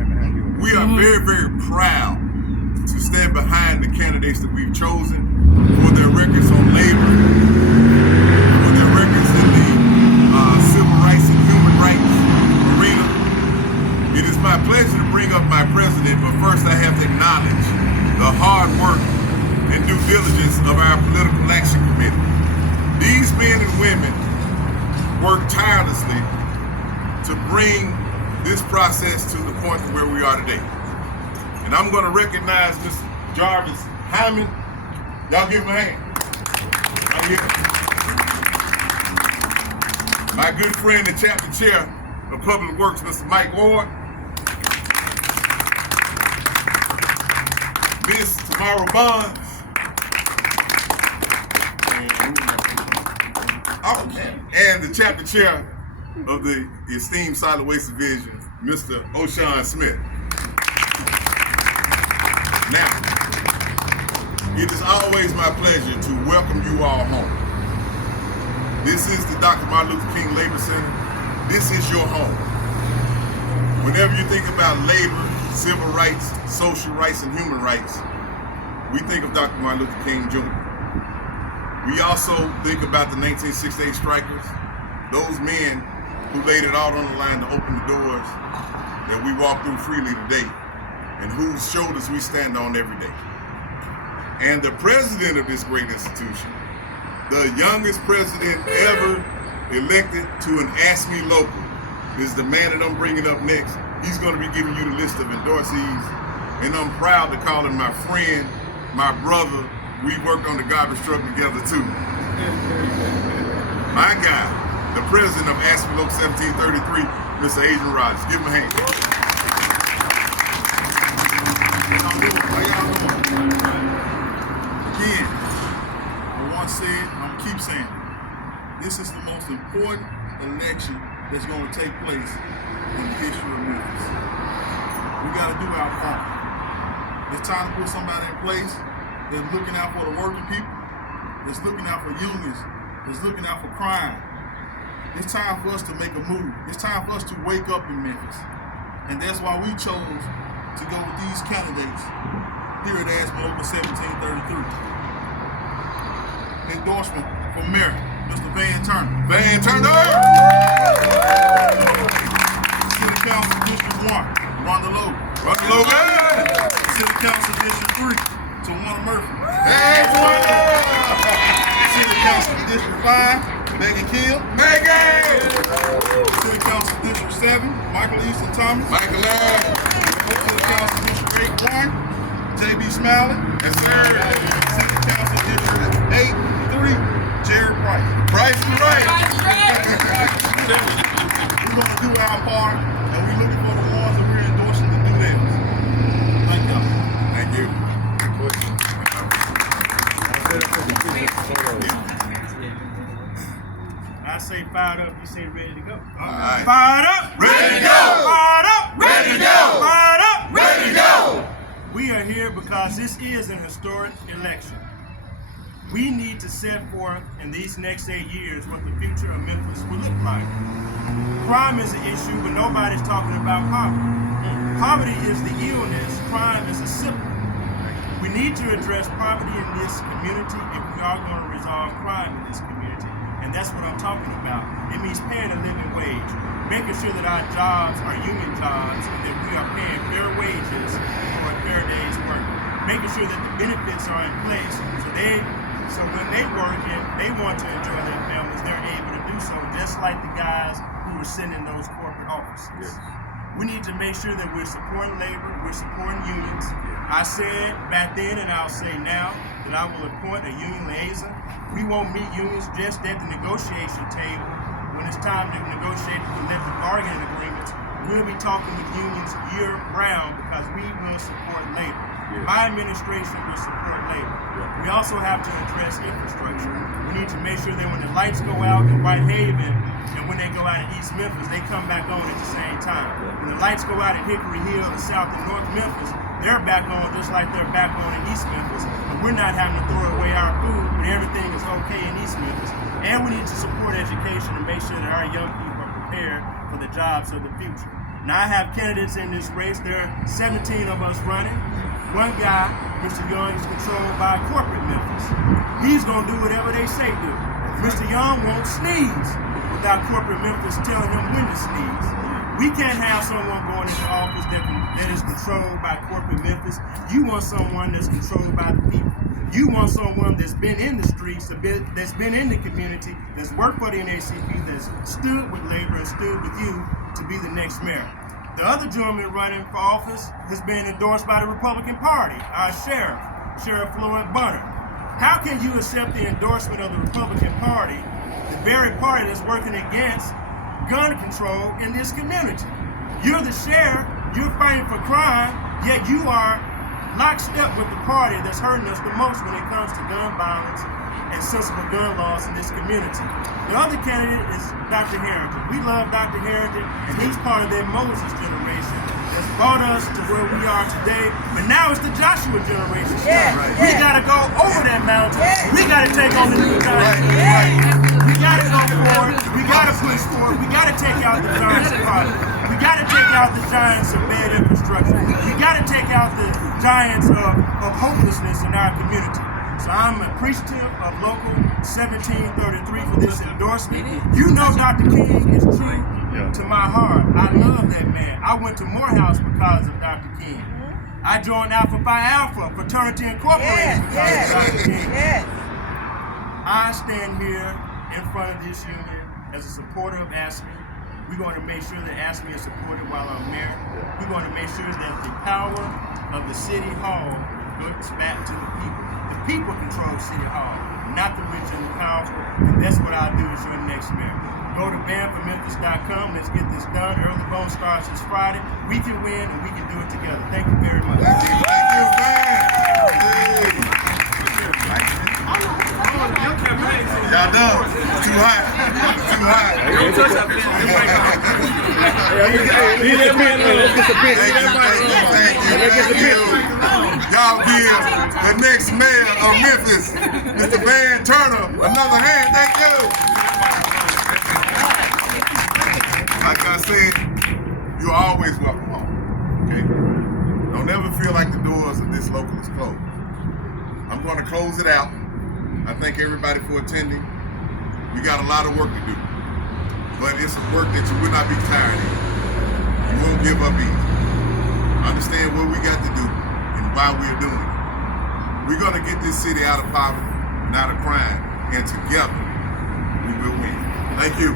We are very, very proud to stand behind the candidates that we've chosen for their records on labor, for their records in the civil rights and human rights arena. It is my pleasure to bring up my president, but first I have to acknowledge the hard work and due diligence of our political action committee. These men and women work tirelessly to bring this process to the point where we are today. And I'm going to recognize Mr. Jarvis Hyman. Y'all give him a hand. Right here. My good friend, the chapter chair of Public Works, Mr. Mike Ward. Miss Tamara Bonds. And the chapter chair of the esteemed Solid Waste Division, Mr. O'Shawn Smith. Now, it is always my pleasure to welcome you all home. This is the Dr. Martin Luther King Labor Center. This is your home. Whenever you think about labor, civil rights, social rights, and human rights, we think of Dr. Martin Luther King Jr. We also think about the 1968 strikers, those men who laid it all on the line to open the doors that we walk through freely today, and whose shoulders we stand on every day. And the president of this great institution, the youngest president ever elected to an AFSCME local, is the man that I'm bringing up next. He's going to be giving you the list of endorsees, and I'm proud to call him my friend, my brother. We worked on the garbage truck together too. My guy, the president of AFSCME Local 1733, Mr. Adrian Rogers. Give him a hand. Again, I once said, and I'm gonna keep saying it, this is the most important election that's going to take place in the history of Memphis. We got to do our part. It's time to put somebody in place that's looking out for the working people, that's looking out for unions, that's looking out for crime. It's time for us to make a move. It's time for us to wake up in Memphis. And that's why we chose to go with these candidates here at AFSCME Local 1733. Endorsement for Mayor, Mr. Van Turner. Van Turner! City Council District 1, Rhonda Logan. Rhonda Logan! City Council District 3, Tawana Murphy. Hey, City Council District 5, Megan Kill. Megan! City Council District 7, Michael Easton Thomas. Michael City Council District 8, 1, J.B. Smiley. Yes, sir. City Council District 8, 3, Jared Price. Price is right. We're going to do our part, and we're looking for the ones that we're endorsing to do theirs. Thank y'all. Thank you. I say fired up, you say ready to go. All right. Fired up! Ready to go! Fired up! Ready to go! Fired up! Ready to go! We are here because this is an historic election. We need to set forth in these next 8 years what the future of Memphis will look like. Crime is an issue, but nobody's talking about poverty. Poverty is the illness, crime is a symptom. We need to address poverty in this community if we are going to resolve crime in this community. And that's what I'm talking about. It means paying a living wage, making sure that our jobs are union jobs and that we are paying fair wages for a fair day's work. Making sure that the benefits are in place so when they work and they want to enjoy their families, they're able to do so, just like the guys who were sitting in those corporate offices. Yes. We need to make sure that we're supporting labor, we're supporting unions. I said back then, and I'll say now, that I will appoint a union liaison. We won't meet unions just at the negotiation table. When it's time to negotiate the collective bargaining agreements, we'll be talking with unions year round because we will support labor. Yeah. My administration will support labor. Yeah. We also have to address infrastructure. We need to make sure that when the lights go out in Whitehaven and when they go out in East Memphis, they come back on at the same time. When the lights go out in Hickory Hill in South and North Memphis, they're back on just like they're back on in East Memphis. And we're not having to throw away our food, but everything is okay in East Memphis. And we need to support education and make sure that our young people are prepared for the jobs of the future. Now I have candidates in this race. There are 17 of us running. One guy, Mr. Young, is controlled by corporate Memphis. He's gonna do whatever they say do. Mr. Young won't sneeze without corporate Memphis telling him when to sneeze. We can't have someone going into office that is controlled by corporate Memphis. You want someone that's controlled by the people. You want someone that's been in the streets, that's been in the community, that's worked for the NAACP, that's stood with labor and stood with you to be the next mayor. The other gentleman running for office has been endorsed by the Republican Party, our Sheriff Floyd Bunner. How can you accept the endorsement of the Republican Party, the very party that's working against gun control in this community? You're the sheriff, you're fighting for crime, yet you are lockstep with the party that's hurting us the most when it comes to gun violence and sensible gun laws in this community. The other candidate is Dr. Harrington. We love Dr. Harrington, and he's part of that Moses generation that's brought us to where we are today. But now it's the Joshua generation. We gotta go over that mountain. We gotta take on the new giants. We gotta go forward. We gotta push forward. We gotta take out the giants of poverty. We gotta take out the giants of bad infrastructure. We gotta take out the giants of hopelessness in our community. So I'm appreciative of Local 1733 for this endorsement. You know Dr. King is true to my heart. I love that man. I went to Morehouse because of Dr. King. I joined Alpha Phi Alpha Fraternity Incorporated because of Dr. King. I stand here in front of this union as a supporter of AFSCME. We're going to make sure that AFSCME is supported while I'm mayor. We're going to make sure that the power of the city hall goes back to the people. The people control City Hall, not the rich and the powerful, and that's what I'll do as your next mayor. Go to bandformemphis.com. Let's get this done. Early vote starts this Friday. We can win and we can do it together. Thank you very much. Thank you, man. Y'all done. It's too hot. It's too hot. Thank you. Y'all give the next mayor of Memphis, Mr. Van Turner, another hand. Thank you. Like I said, you're always welcome home. Okay? Don't ever feel like the doors of this local is closed. I'm going to close it out. I thank everybody for attending. We got a lot of work to do, but it's a work that you will not be tired of. You won't give up easy. Understand what we got to do and why we're doing it. We're going to get this city out of poverty and out of crime, and together we will win. Thank you.